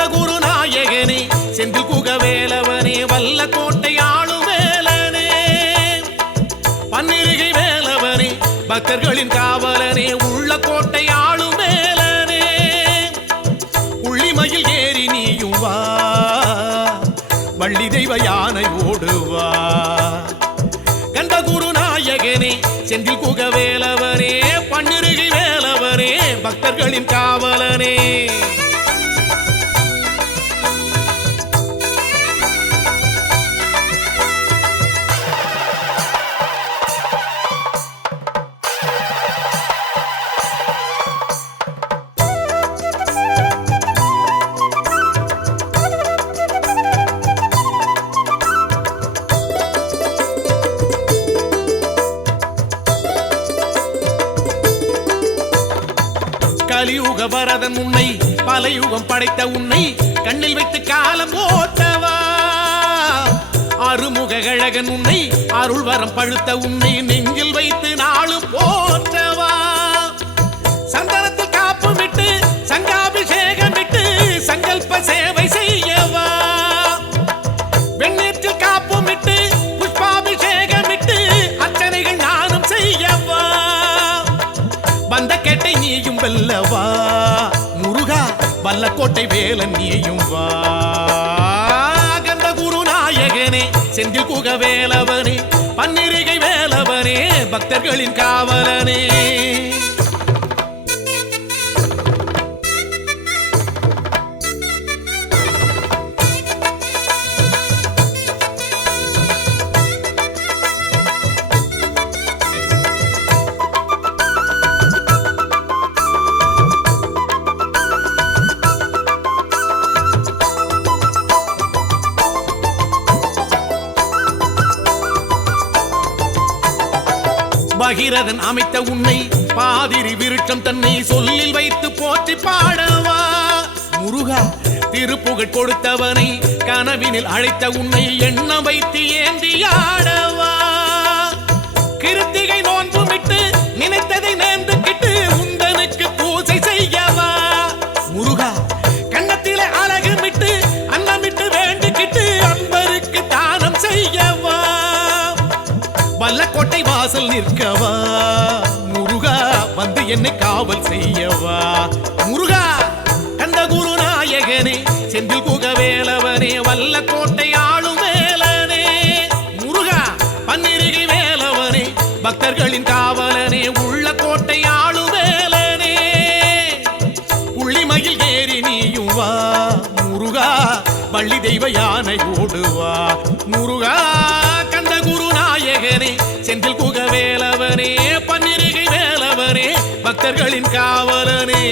கண்ட குரு நாயகனே செந்தில் குகவேலவனே வல்ல கோட்டை ஆளும் வேலனே பன்னிருகை வேலவனே பக்தர்களின் காவலனே உள்ள கோட்டை ஆளும் வேலனே உள்ளிமையில் ஏறி நீயும் வா வள்ளி தெய்வ யானை ஓடுவா கண்ட குரு நாயகனே செந்தில் குகவேலவனே பன்னிருகை வேலவனே பக்தர்களின் காவலனே. கலியுக வரதன் உன்னை பல யுகம் படைத்த உன்னை கண்ணில் வைத்து காலம் போட்டவா அருமுக கழகன் உன்னை அருள் வரம் பழுத்த உன்னை நெஞ்சில் வைத்து நாளும் போற்றவா? சந்தனத்தில் காப்பு விட்டு வா. முருகா வல்லக்கோட்டை வேலன் நீயும் வா. கந்த குருநாயகனே செந்தில் குக வேலவனே பன்னிரிகை வேலவனே பக்தர்களின் காவலனே. பகிரதன் அமைத்த உன்னை பாதிரி விருட்டம் தன்னை சொல்லில் வைத்து போற்றி பாடவா. முருகா திருப்புகழ் கொடுத்தவனை கனவினில் அழைத்த உன்னை எண்ணம் வைத்து ஏந்தி ஆடவா. கிருத்திகை நோன்பு விட்டு நினைத்ததை நேர்ந்து கிட்டு உந்தனுக்கு பூஜை செய்யவா. முருகா கண்ணத்தில அழகு விட்டு அன்னமிட்டு வேண்டுகிட்டு அன்பருக்கு தானம் செய்யவா. வல்லக்கோட்டை வாசல் நிற்கவா? முருகா வந்து என்னை காவல் செய்யவா? முருகா கந்த குரு நாயகனே செந்தில் குகவேலவனே வல்லக்கோட்டை ஆளும் வேலனே. முருகா பன்னிருகை வேலவனே பக்தர்களின் காவலனே உள்ள கோட்டை ஆளும் வேலனே. புள்ளிமயில் ஏறி நீயும் வா. முருகா வள்ளி தெய்வ யானை ஓடுவா. முருகா கந்த செந்தில் குக வேலவனே பன்னிருகை வேலவனே பக்தர்களின் காவலனே.